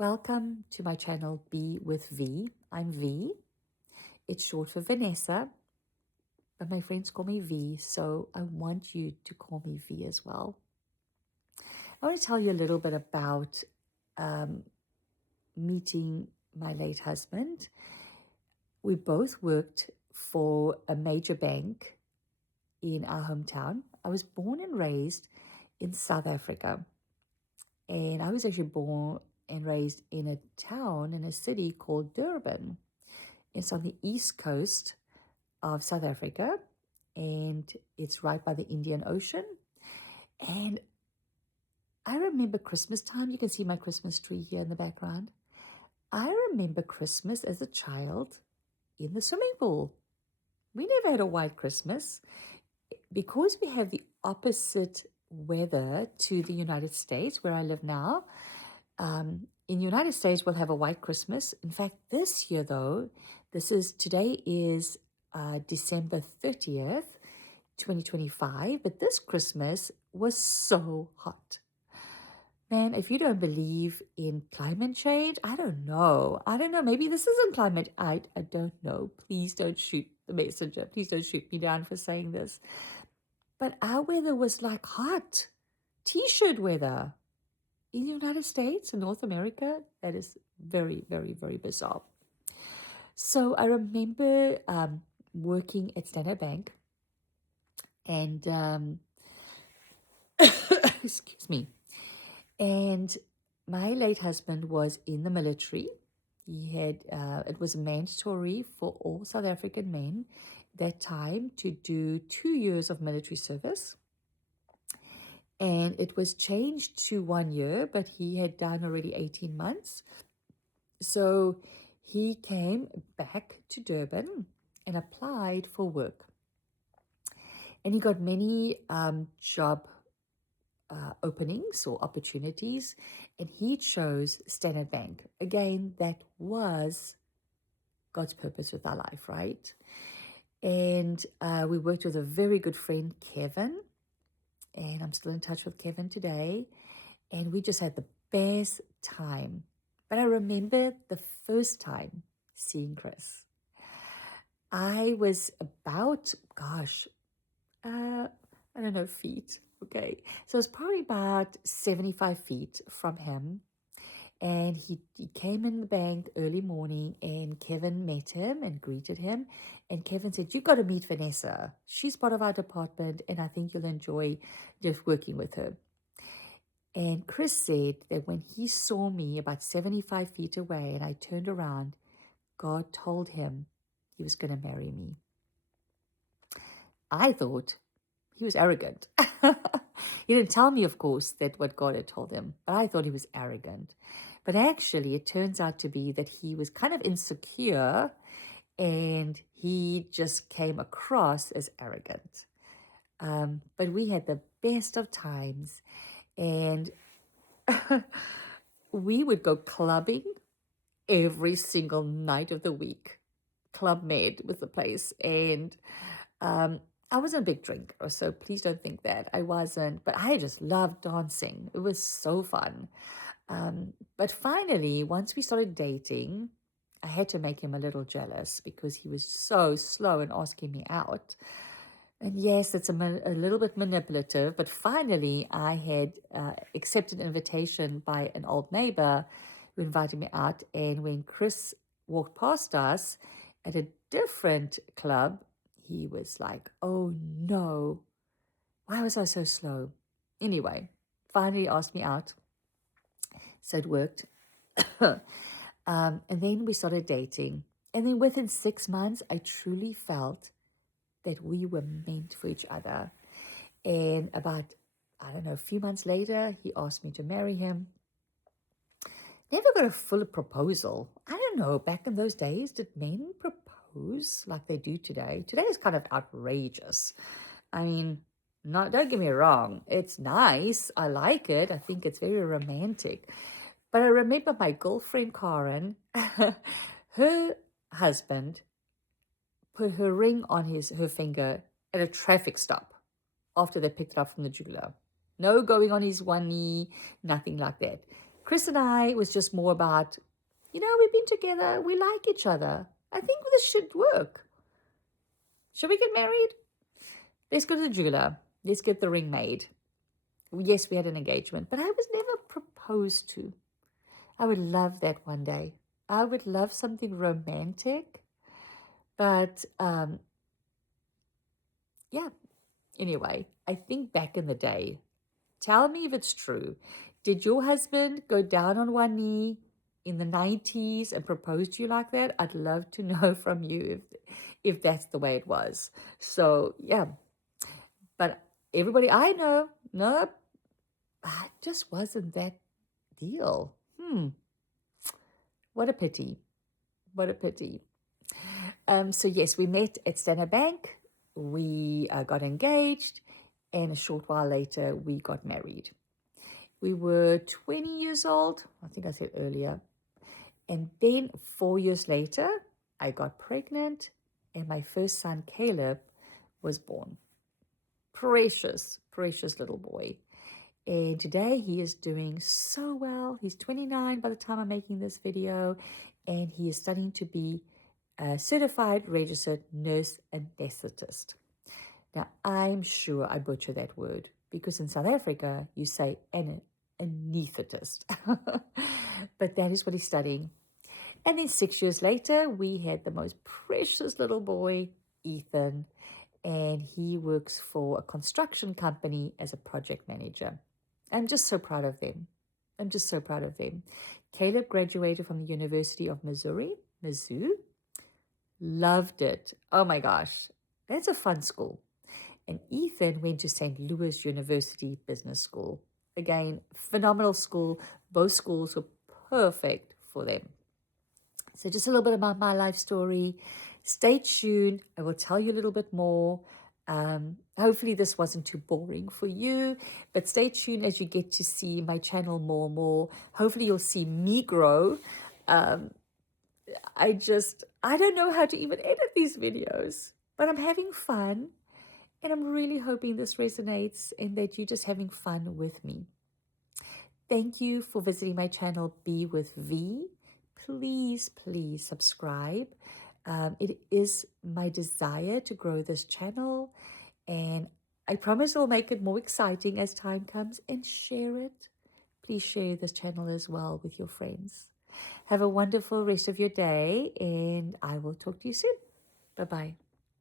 Welcome to my channel, Be with V. I'm V. It's short for Vanessa, but my friends call me V, so I want you to call me V as well. I want to tell you a little bit about meeting my late husband. We both worked for a major bank in our hometown. I was born and raised in South Africa, and I was actually born and raised in a town, in a city called Durban. It's on the east coast of South Africa, and it's right by the Indian Ocean. And I remember Christmas time. You can see my Christmas tree here in the background. I remember Christmas as a child in the swimming pool. We never had a white Christmas because we have the opposite weather to the United States where I live now. In the United States, we'll have a white Christmas. In fact, this year, though, today is December 30th, 2025, but this Christmas was so hot. Man, if you don't believe in climate change, I don't know. Maybe this isn't climate. I don't know. Please don't shoot the messenger. Please don't shoot me down for saying this. But our weather was like hot t-shirt weather. In the United States and North America, that is very, very, very bizarre. So I remember working at Standard Bank, and excuse me, and my late husband was in the military. He had it was mandatory for all South African men that time to do 2 years of military service. And it was changed to 1 year, but he had done already 18 months. So he came back to Durban and applied for work. And he got many job openings or opportunities, and he chose Standard Bank. Again, that was God's purpose with our life, right? And we worked with a very good friend, Kevin. And I'm still in touch with Kevin today. And we just had the best time. But I remember the first time seeing Chris. I was about, I don't know, feet. Okay. So it was probably about 75 feet from him. And he came in the bank early morning, and Kevin met him and greeted him. And Kevin said, "You got to meet Vanessa. She's part of our department, and I think you'll enjoy just working with her." And Chris said that when he saw me about 75 feet away and I turned around, God told him he was going to marry me. I thought he was arrogant. He didn't tell me, of course, that what God had told him, but I thought he was arrogant. But actually, it turns out to be that he was kind of insecure, and he just came across as arrogant. But we had the best of times, and we would go clubbing every single night of the week. Club Med was the place, and I wasn't a big drinker, so please don't think that. I wasn't, but I just loved dancing. It was so fun. But finally, once we started dating, I had to make him a little jealous because he was so slow in asking me out. And yes, it's a little bit manipulative, but finally I had accepted an invitation by an old neighbor who invited me out. And when Chris walked past us at a different club, he was like, "Oh no, why was I so slow?" Anyway, finally asked me out. So it worked. And then we started dating. And then within 6 months, I truly felt that we were meant for each other. And about, a few months later, he asked me to marry him. Never got a full proposal. I don't know, back in those days, did men propose like they do today? Today is kind of outrageous. I mean, don't get me wrong. It's nice. I like it. I think it's very romantic. But I remember my girlfriend, Karen, her husband put her ring on her finger at a traffic stop after they picked it up from the jeweler. No going on his one knee, nothing like that. Chris and I, it was just more about, we've been together, we like each other. I think this should work. Should we get married? Let's go to the jeweler. Let's get the ring made. Yes, we had an engagement, but I was never proposed to. I would love that one day. I would love something romantic. But yeah, anyway, I think back in the day, tell me if it's true. Did your husband go down on one knee in the 90s and propose to you like that? I'd love to know from you if that's the way it was. So, yeah. But everybody I know, nope, it just wasn't that deal. What a pity. What a pity. So, yes, we met at Standard Bank. We got engaged. And a short while later, we got married. We were 20 years old, I think I said earlier. And then 4 years later, I got pregnant and my first son, Caleb, was born. Precious, precious little boy. And today he is doing so well. He's 29 by the time I'm making this video. And he is studying to be a certified registered nurse anesthetist. Now, I'm sure I butcher that word because in South Africa, you say anesthetist. But that is what he's studying. And then 6 years later, we had the most precious little boy, Ethan, and he works for a construction company as a project manager. I'm just so proud of them. I'm just so proud of them. Caleb graduated from the University of Missouri, Mizzou. Loved it. Oh my gosh, that's a fun school. And Ethan went to St. Louis University Business School. Again, phenomenal school. Both schools were perfect for them. So just a little bit about my life story. Stay tuned. I will tell you a little bit more. Hopefully this wasn't too boring for you, but stay tuned as you get to see my channel more and more. Hopefully you'll see me grow. I don't know how to even edit these videos, but I'm having fun. And I'm really hoping this resonates and that you're just having fun with me. Thank you for visiting my channel, Be With V. Please, please subscribe. It is my desire to grow this channel. And I promise I'll make it more exciting as time comes, and share it. Please share this channel as well with your friends. Have a wonderful rest of your day, and I will talk to you soon. Bye-bye.